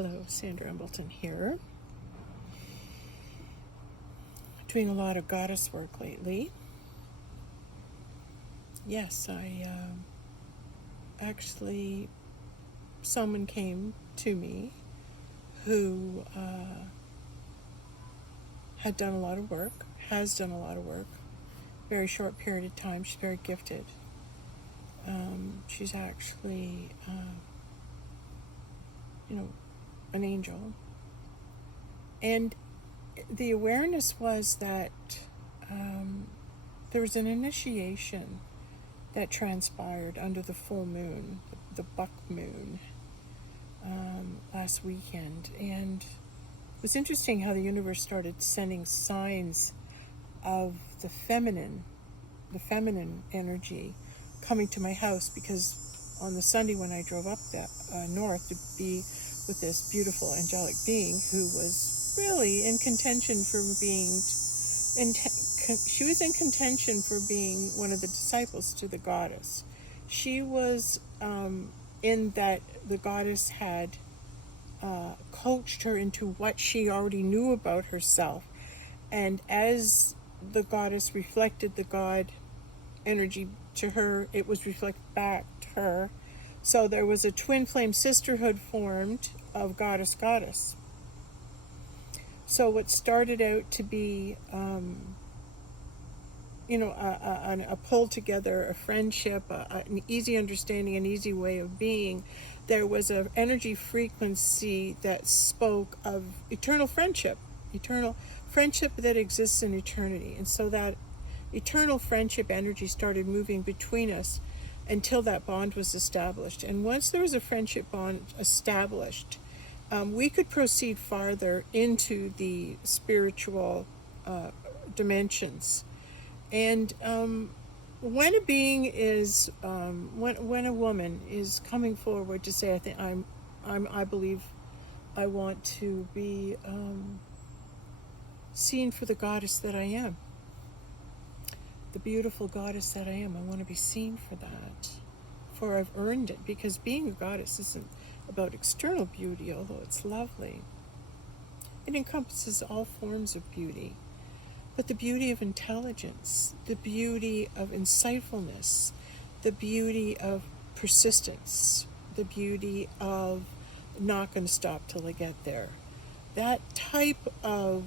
Hello, Sandra Embleton here. Doing a lot of goddess work lately. Yes, actually, someone came to me who had done a lot of work, has done a lot of work, very short period of time. She's very gifted. She's actually, an angel. And the awareness was that there was an initiation that transpired under the full moon, the buck moon, last weekend. And it was interesting how the universe started sending signs of the feminine energy coming to my house, because on the Sunday when I drove up north to be with this beautiful angelic being who was really in contention for being, she was in contention for being one of the disciples to the goddess. She was in that the goddess had coached her into what she already knew about herself. And as the goddess reflected the God energy to her, it was reflected back to her. So there was a twin flame sisterhood formed of goddess. So what started out to be, a pull together, a friendship, an easy understanding, an easy way of being, there was an energy frequency that spoke of eternal friendship that exists in eternity. And so that eternal friendship energy started moving between us until that bond was established. And once there was a friendship bond established, we could proceed farther into the spiritual dimensions. And when a being is, when a woman is coming forward to say, I believe I want to be seen for the goddess that I am, the beautiful goddess that I am. I want to be seen for that, for I've earned it, because being a goddess isn't about external beauty, although it's lovely. It encompasses all forms of beauty, but the beauty of intelligence, the beauty of insightfulness, the beauty of persistence, the beauty of not going to stop till I get there. That type of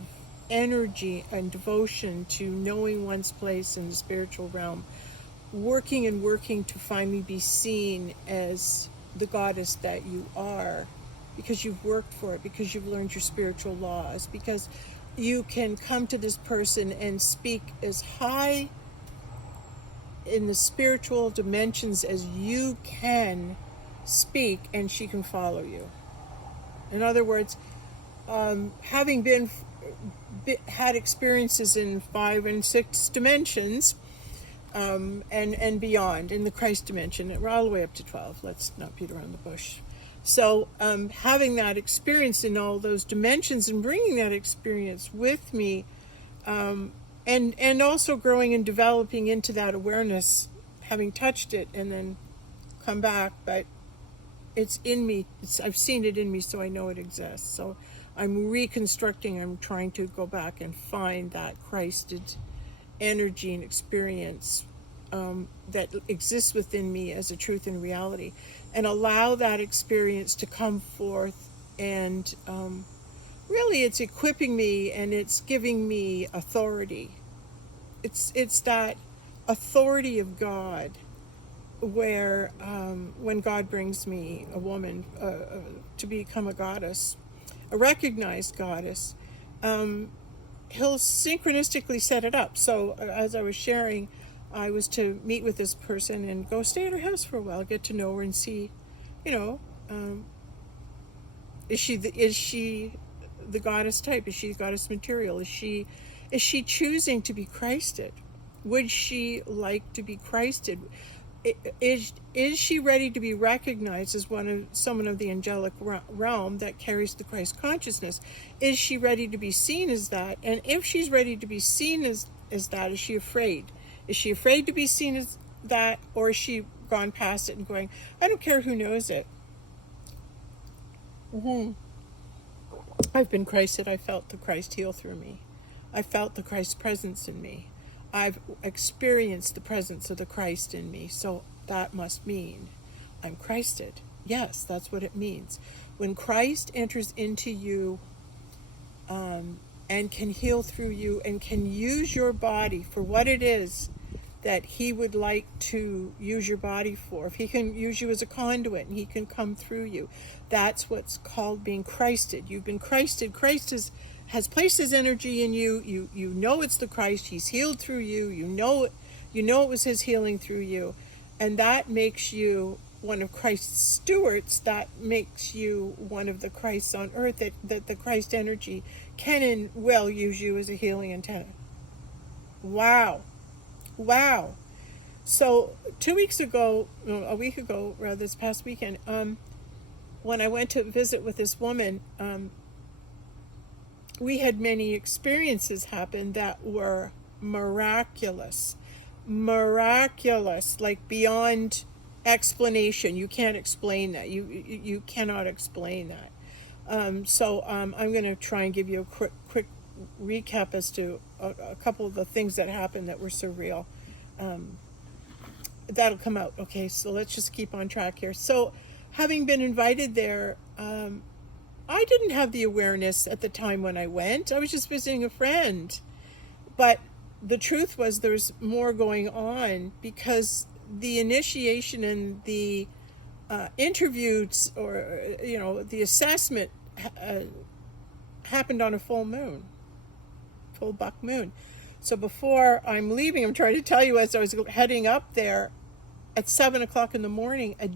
energy and devotion to knowing one's place in the spiritual realm, working to finally be seen as the goddess that you are, because you've worked for it, because you've learned your spiritual laws, because you can come to this person and speak as high in the spiritual dimensions as you can speak, and she can follow you. In other words, having had experiences in 5 and 6 dimensions, and beyond, in the Christ dimension, we're all the way up to 12. Let's not beat around the bush. So having that experience in all those dimensions and bringing that experience with me, and also growing and developing into that awareness, having touched it and then come back, but it's in me. I've seen it in me, so I know it exists. So I'm reconstructing. I'm trying to go back and find that Christed energy and experience that exists within me as a truth and reality, and allow that experience to come forth. And really, it's equipping me, and it's giving me authority. It's that authority of God, where when God brings me a woman to become a goddess, a recognized goddess, he'll synchronistically set it up. So as I was sharing, I was to meet with this person and go stay at her house for a while, get to know her and see, is she the goddess type? Is she goddess material? Is she choosing to be Christed? Would she like to be Christed? Is she ready to be recognized as someone of the angelic realm that carries the Christ consciousness? Is she ready to be seen as that? And if she's ready to be seen as that, is she afraid? Is she afraid to be seen as that, or is she gone past it and going, I don't care who knows it? I've been Christed. I felt the Christ heal through me. I felt the Christ presence in me. I've experienced the presence of the Christ in me. So that must mean I'm Christed. Yes, that's what it means. When Christ enters into you and can heal through you and can use your body for what it is that he would like to use your body for, if he can use you as a conduit and he can come through you, that's what's called being Christed. You've been Christed. Christ has placed his energy in you. You know it's the Christ. He's healed through you. You know it was his healing through you. And that makes you one of Christ's stewards. That makes you one of the Christs on earth, that the Christ energy can and will use you as a healing antenna. Wow. So 2 weeks ago, a week ago, rather, this past weekend, when I went to visit with this woman, we had many experiences happen that were miraculous, like beyond explanation. You can't explain that. You cannot explain that. So I'm going to try and give you a quick recap as to a couple of the things that happened that were surreal. That'll come out. Okay, so let's just keep on track here. So having been invited there, I didn't have the awareness at the time when I went. I was just visiting a friend. But the truth was there's more going on, because the initiation and the interviews, or the assessment happened on a full buck moon. So before I'm leaving, I'm trying to tell you, as I was heading up there at 7 o'clock in the morning, a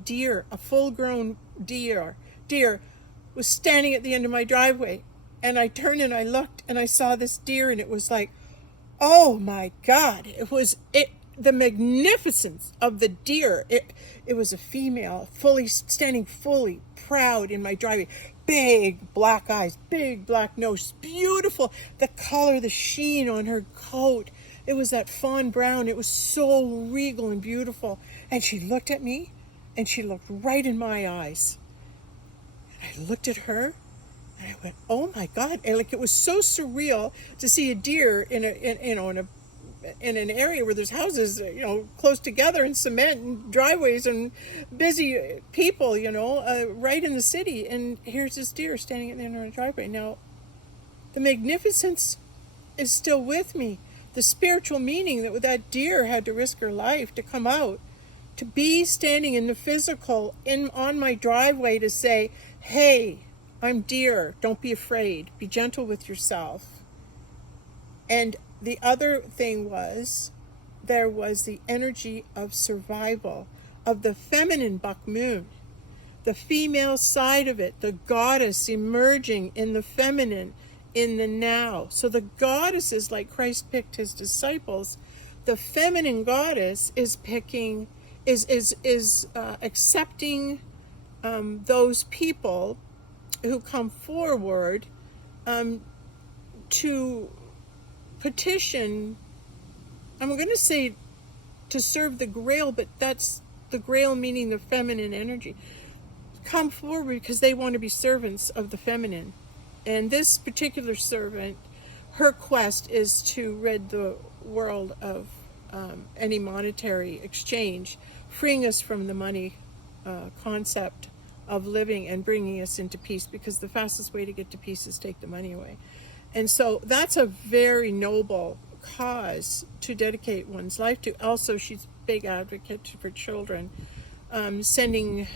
full-grown deer was standing at the end of my driveway. And I turned and I looked and I saw this deer, and it was like, oh my God, the magnificence of the deer. It was a female, standing fully proud in my driveway. Big black eyes, big black nose, beautiful. The color, the sheen on her coat, it was that fawn brown. It was so regal and beautiful. And she looked at me, and she looked right in my eyes. And I looked at her, and I went, oh my God. And it was so surreal to see a deer in an area where there's houses, close together, and cement and driveways and busy people, right in the city. And here's this deer standing at the end of the driveway. Now, the magnificence is still with me. The spiritual meaning that deer had to risk her life to come out, to be standing in the physical on my driveway to say, hey, I'm deer. Don't be afraid. Be gentle with yourself. And the other thing was, there was the energy of survival, of the feminine buck moon, the female side of it, the goddess emerging in the feminine, in the now. So the goddess is like Christ picked his disciples. The feminine goddess is accepting those people who come forward to petition, I'm going to say to serve the Grail, but that's the Grail meaning the feminine energy. Come forward because they want to be servants of the feminine. And this particular servant, her quest is to rid the world of any monetary exchange, freeing us from the money concept of living and bringing us into peace, because the fastest way to get to peace is take the money away. And so that's a very noble cause to dedicate one's life to. Also, she's a big advocate for children, sending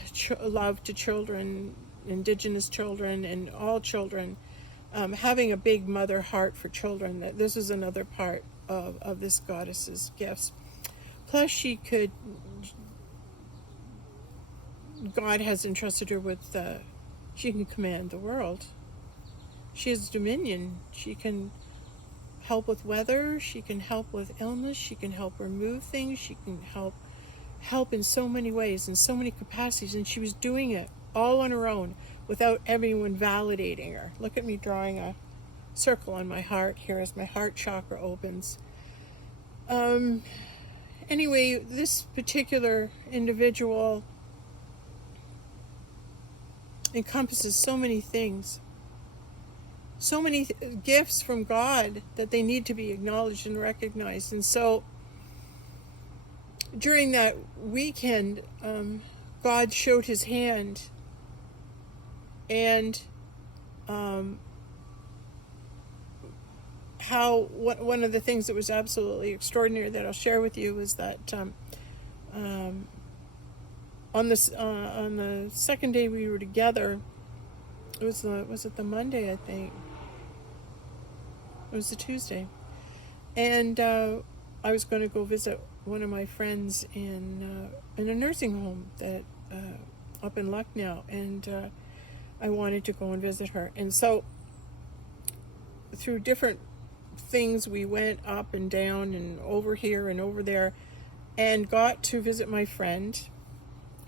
love to children, Indigenous children, and all children, having a big mother heart for children. This is another part of this goddess's gifts. Plus, God has entrusted her with, she can command the world. She has dominion. She can help with weather. She can help with illness. She can help remove things. She can help in so many ways, in so many capacities. And she was doing it all on her own without anyone validating her. Look at me drawing a circle on my heart here as my heart chakra opens. Anyway, this particular individual encompasses so many things. so many gifts from God that they need to be acknowledged and recognized. And so during that weekend, God showed his hand, and how one of the things that was absolutely extraordinary that I'll share with you was that on the second day we were together, was it the Monday, I think? It was the Tuesday, and I was going to go visit one of my friends in a nursing home that up in Lucknow, and I wanted to go and visit her. And so through different things, we went up and down and over here and over there, and got to visit my friend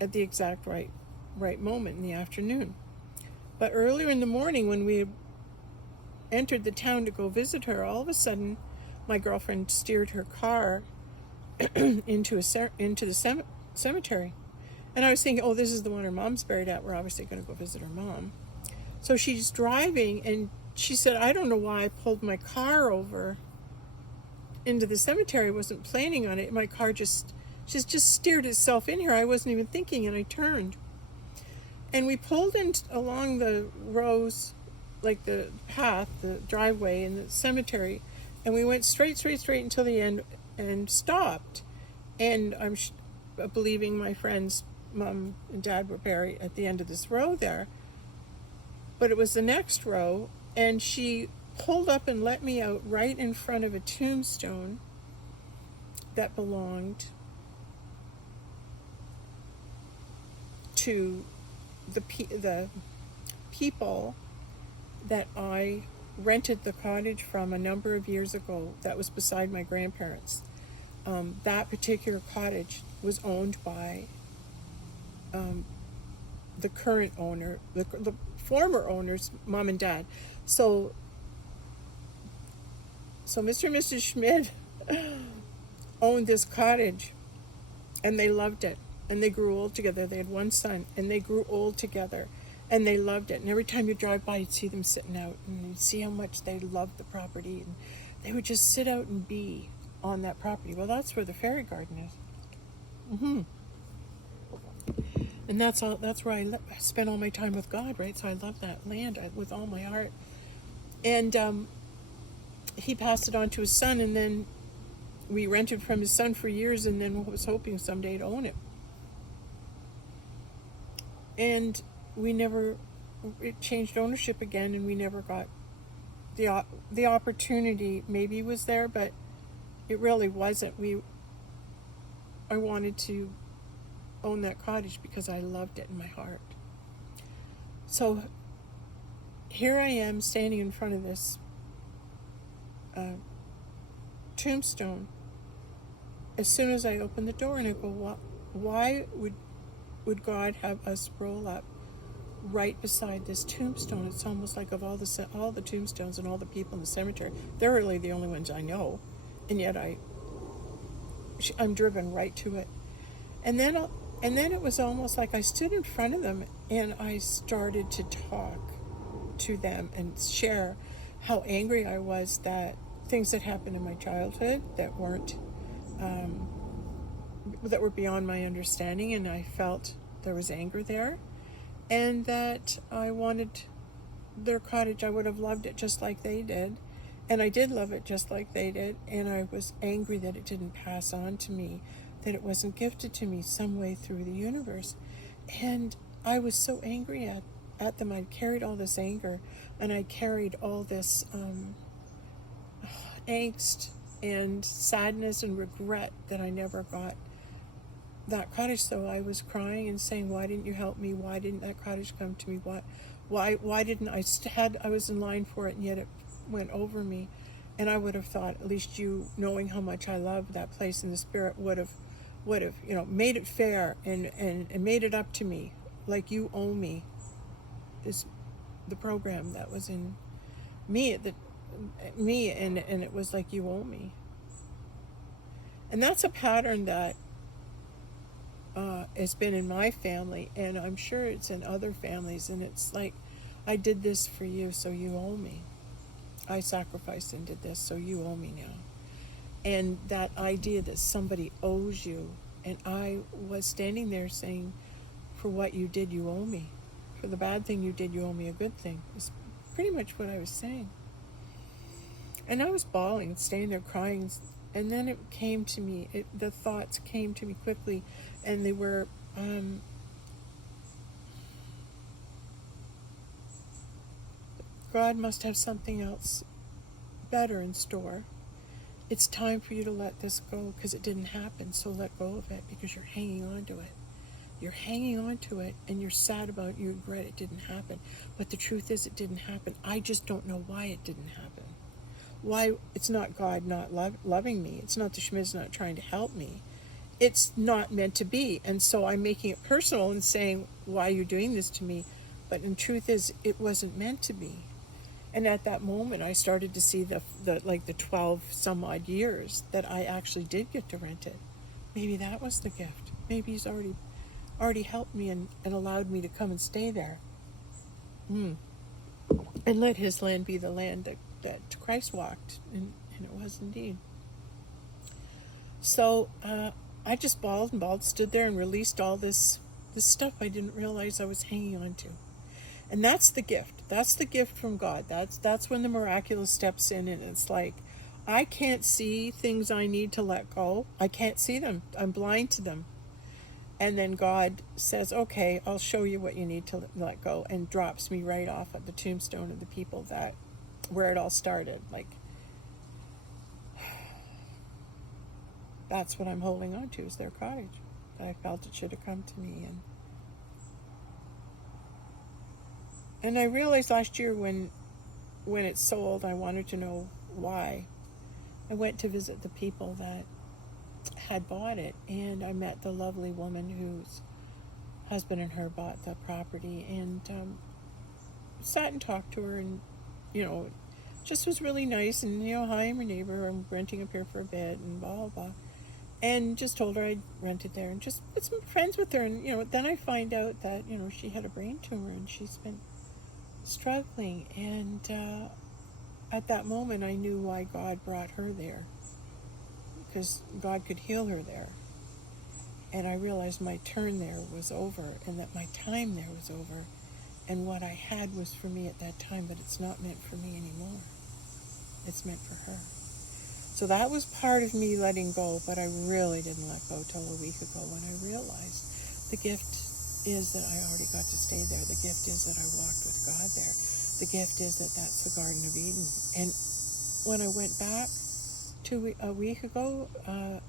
at the exact right moment in the afternoon. But earlier in the morning, when we entered the town to go visit her, all of a sudden my girlfriend steered her car into the cemetery. And I was thinking, oh, this is the one her mom's buried at. We're obviously going to go visit her mom. So she's driving, and she said, I don't know why I pulled my car over into the cemetery. I wasn't planning on it. My car just steered itself in here. I wasn't even thinking, and I turned. And we pulled in along the rows, like the path, the driveway in the cemetery, and we went straight until the end and stopped. And I'm believing my friend's mom and dad were buried at the end of this row there. But it was the next row, and she pulled up and let me out right in front of a tombstone that belonged to the people that I rented the cottage from a number of years ago that was beside my grandparents. That particular cottage was owned by the current owner, the former owner's mom and dad. So Mr. and Mrs. Schmidt owned this cottage, and they loved it, and they grew old together. They had one son, and they grew old together, and they loved it. And every time you drive by, you'd see them sitting out, and you'd see how much they loved the property, and they would just sit out and be on that property. Well, that's where the fairy garden is. And that's where I spent all my time with God, right? So I love that land with all my heart. And he passed it on to his son, and then we rented from his son for years, and then was hoping someday to own it. And it changed ownership again, and we never got the opportunity. Maybe was there, but it really wasn't. I wanted to own that cottage because I loved it in my heart. So here I am standing in front of this tombstone. As soon as I open the door, and I go, why would God have us roll up right beside this tombstone? It's almost like of all the tombstones and all the people in the cemetery, they're really the only ones I know, and yet I'm driven right to it. And then it was almost like I stood in front of them, and I started to talk to them and share how angry I was that things that happened in my childhood that were beyond my understanding, and I felt there was anger there, and that I wanted their cottage. I would have loved it just like they did, and I did love it just like they did, and I was angry that it didn't pass on to me, that it wasn't gifted to me some way through the universe. And I was so angry at them. I carried all this anger, and I carried all this angst and sadness and regret that I never got that cottage. So I was crying and saying, why didn't you help me? Why didn't that cottage come to me? Why didn't I was in line for it, and yet it went over me. And I would have thought, at least you, knowing how much I love that place in the spirit, would have made it fair and made it up to me, like you owe me the program that was in me, and it was like you owe me. And that's a pattern that has been in my family, and I'm sure it's in other families, and it's like, I did this for you, so you owe me. I sacrificed and did this, so you owe me now. And that idea that somebody owes you, and I was standing there saying, for what you did, you owe me. For the bad thing you did, you owe me a good thing. Is pretty much what I was saying. And I was bawling, standing there crying, and then it came to me, the thoughts came to me quickly, and they were, God must have something else better in store. It's time for you to let this go because it didn't happen, so let go of it because you're hanging on to it. You're hanging on to it and you're sad about it, you regret it didn't happen. But the truth is it didn't happen. I just don't know why it didn't happen. Why? It's not God not loving me. It's not the Schmids not trying to help me. It's not meant to be. And so I'm making it personal and saying, why are you doing this to me? But in truth is, it wasn't meant to be. And at that moment, I started to see the 12 some odd years that I actually did get to rent it. Maybe that was the gift. Maybe he's already helped me and allowed me to come and stay there. And let his land be the land that Christ walked, and it was indeed. So I just bawled and bawled, stood there and released all this stuff I didn't realize I was hanging on to. And that's the gift. That's the gift from God. That's when the miraculous steps in, and it's like, I can't see things I need to let go. I can't see them. I'm blind to them. And then God says, okay, I'll show you what you need to let go, and drops me right off at the tombstone of the people where it all started. Like, that's what I'm holding on to, is their cottage. I felt it should have come to me. And I realized last year when it sold, I wanted to know why. I went to visit the people that had bought it, and I met the lovely woman whose husband and her bought the property, and sat and talked to her, and just was really nice, and hi, I'm your neighbor, I'm renting up here for a bit, and blah blah blah, and just told her I'd rented there, and just been friends with her, and then I find out that she had a brain tumor, and she's been struggling, and at that moment I knew why God brought her there, because God could heal her there. And I realized my turn there was over, and that my time there was over, and what I had was for me at that time, but it's not meant for me anymore. It's meant for her. So that was part of me letting go, but I really didn't let go till a week ago when I realized the gift is that I already got to stay there. The gift is that I walked with God there. The gift is that that's the Garden of Eden. And when I went back a week ago,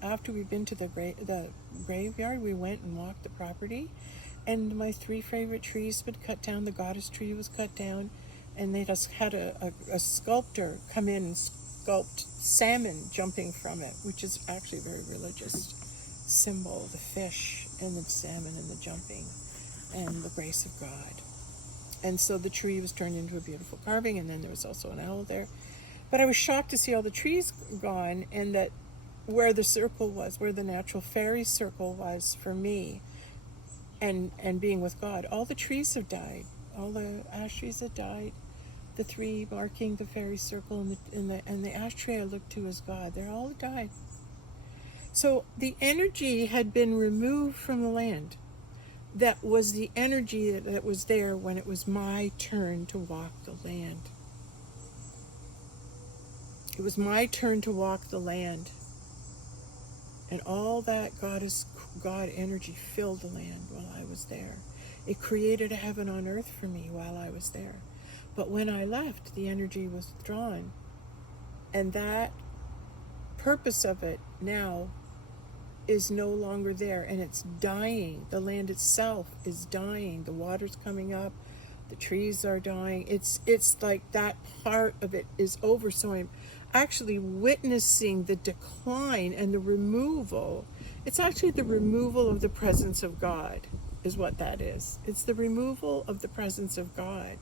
after we'd been to the graveyard, we went and walked the property, and my 3 favorite trees had been cut down. The goddess tree was cut down, and they just had a sculptor come in and sculpt salmon jumping from it, which is actually a very religious symbol, the fish and the salmon and the jumping and the grace of God. And so the tree was turned into a beautiful carving, and then there was also an owl there. But I was shocked to see all the trees gone, and that where the circle was, where the natural fairy circle was for me, and being with God, all the trees have died. All the ash trees have died. The 3 marking the fairy circle, and the ash tree I look to as God, they're all died. So the energy had been removed from the land. That was the energy that was there when it was my turn to walk the land. It was my turn to walk the land. And all that God energy filled the land while I was there. It created a heaven on earth for me while I was there. But when I left, the energy was withdrawn. And that purpose of it now is no longer there, and it's dying. The land itself is dying. The water's coming up. The trees are dying. It's like that part of it is over. So I'm actually witnessing the decline and the removal. It's actually the removal of the presence of God is what that is. It's the removal of the presence of God,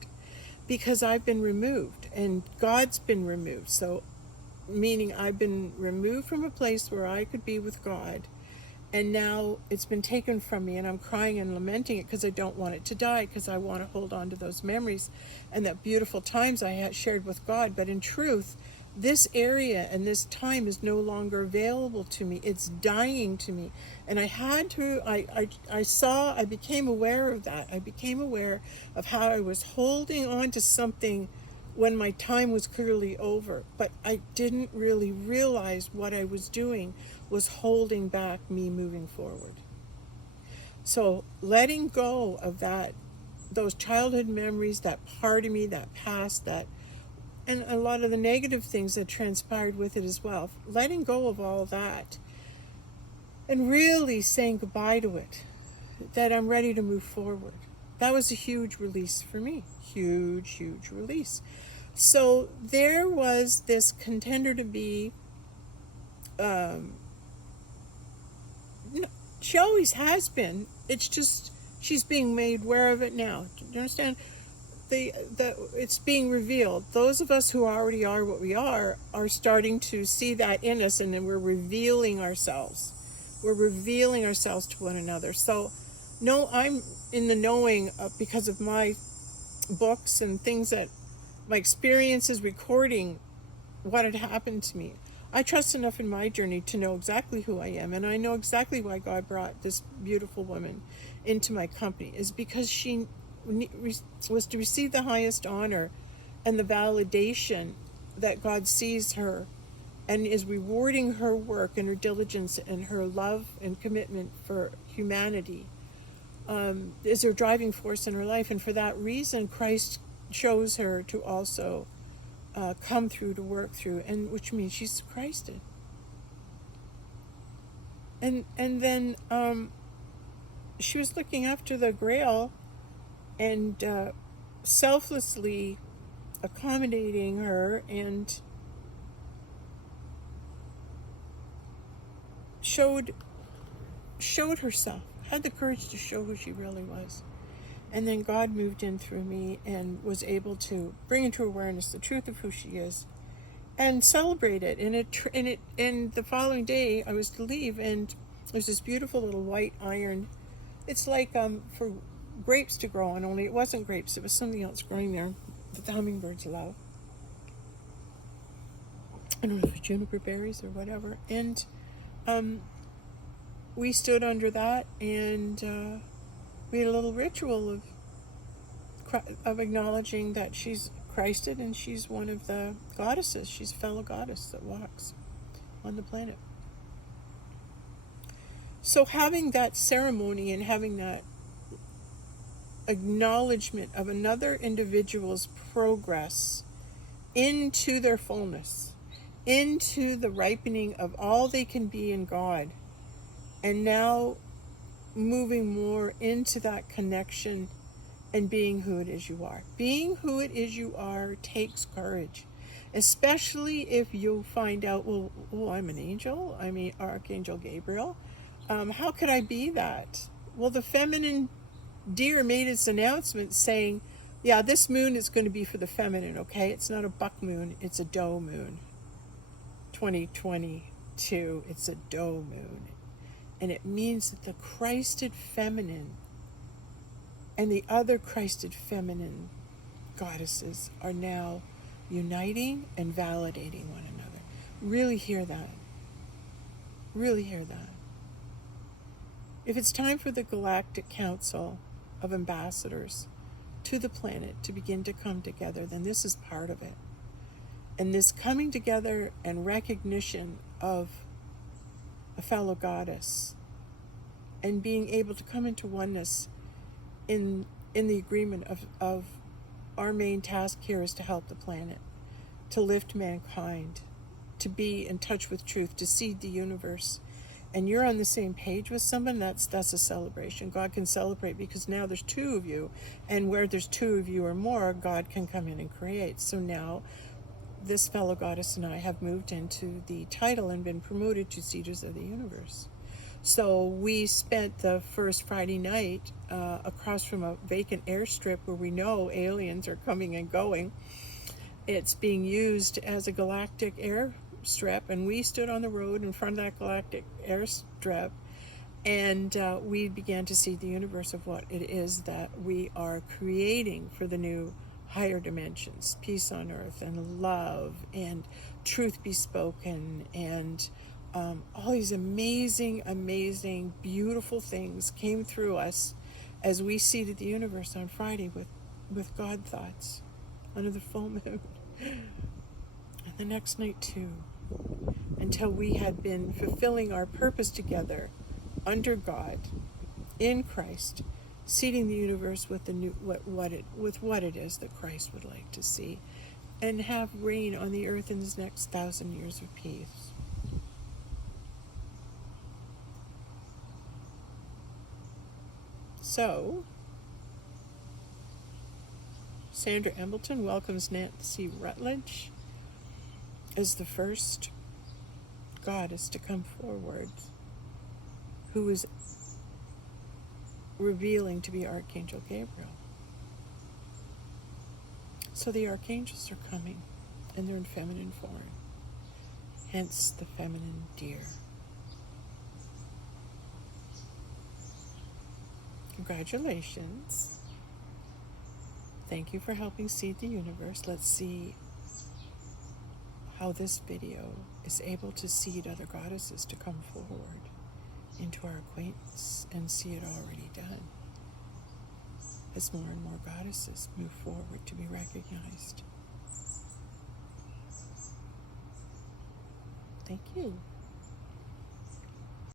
because I've been removed and God's been removed. So meaning I've been removed from a place where I could be with God, And now it's been taken from me, and I'm crying and lamenting it because I don't want it to die, because I want to hold on to those memories and that beautiful times I had shared with God. But in truth, this area and this time is no longer available to me. It's dying to me. And I had to, I became aware of that. I became aware of how I was holding on to something when my time was clearly over. But I didn't really realize what I was doing was holding back me moving forward. So letting go of that, those childhood memories, that part of me, that past, that, and a lot of the negative things that transpired with it as well. Letting go of all that and really saying goodbye to it, that I'm ready to move forward. That was a huge release for me. Huge, huge release. So there was this contender to be, she always has been. It's just she's being made aware of it now. Do you understand? It's being revealed. Those of us who already are what we are starting to see that in us, and then we're revealing ourselves. We're revealing ourselves to one another. So, no, I'm in the knowing because of my books and things that my experiences recording what had happened to me. I trust enough in my journey to know exactly who I am, and I know exactly why God brought this beautiful woman into my company, is because she was to receive the highest honor and the validation that God sees her and is rewarding her work and her diligence and her love and commitment for humanity, is her driving force in her life. And for that reason, Christ chose her to also come through, to work through, and which means she's Christed. And then she was looking after the Grail and selflessly accommodating her, and showed herself, had the courage to show who she really was. And then God moved in through me and was able to bring into awareness the truth of who she is and celebrate it. And the following day I was to leave, and there's this beautiful little white iron. It's like for grapes to grow on, only it wasn't grapes, it was something else growing there that the hummingbirds love. I don't know if it's juniper berries or whatever. And we stood under that, and we had a little ritual of acknowledging that she's Christed and she's one of the goddesses. She's a fellow goddess that walks on the planet. So having that ceremony and having that acknowledgement of another individual's progress into their fullness, into the ripening of all they can be in God, and now moving more into that connection and being who it is you are. Being who it is you are takes courage, especially if you find out, well, I'm an angel, I'm an Archangel Gabriel. How could I be that? Well, the feminine deer made its announcement saying, yeah, this moon is going to be for the feminine, okay? It's not a buck moon, it's a doe moon. 2022, it's a doe moon. And it means that the Christed feminine and the other Christed feminine goddesses are now uniting and validating one another. Really hear that. Really hear that. If it's time for the Galactic Council of Ambassadors to the planet to begin to come together, then this is part of it. And this coming together and recognition of a fellow goddess and being able to come into oneness in the agreement of our main task here is to help the planet, to lift mankind, to be in touch with truth, to seed the universe. And you're on the same page with someone, that's a celebration. God can celebrate because now there's two of you, and where there's two of you or more, God can come in and create. So now this fellow goddess and I have moved into the title and been promoted to Seeders of the Universe. So we spent the first Friday night across from a vacant airstrip where we know aliens are coming and going. It's being used as a galactic airstrip, and we stood on the road in front of that galactic airstrip And we began to see the universe of what it is that we are creating for the new higher dimensions, peace on earth and love and truth be spoken, and all these amazing, amazing, beautiful things came through us as we seeded the universe on Friday with God thoughts under the full moon. And the next night too, until we had been fulfilling our purpose together under God, in Christ, seeding the universe with the new what it is that Christ would like to see, and have reign on the earth in this next 1,000 years of peace. So, Sandra Embleton welcomes Nancy Rutledge as the first goddess to come forward, who is revealing to be Archangel Gabriel. So the archangels are coming, and they're in feminine form, hence the feminine deer. Congratulations. Thank you for helping seed the universe. Let's see how this video is able to seed other goddesses to come forward into our acquaintance and see it already done as more and more goddesses move forward to be recognized. Thank you.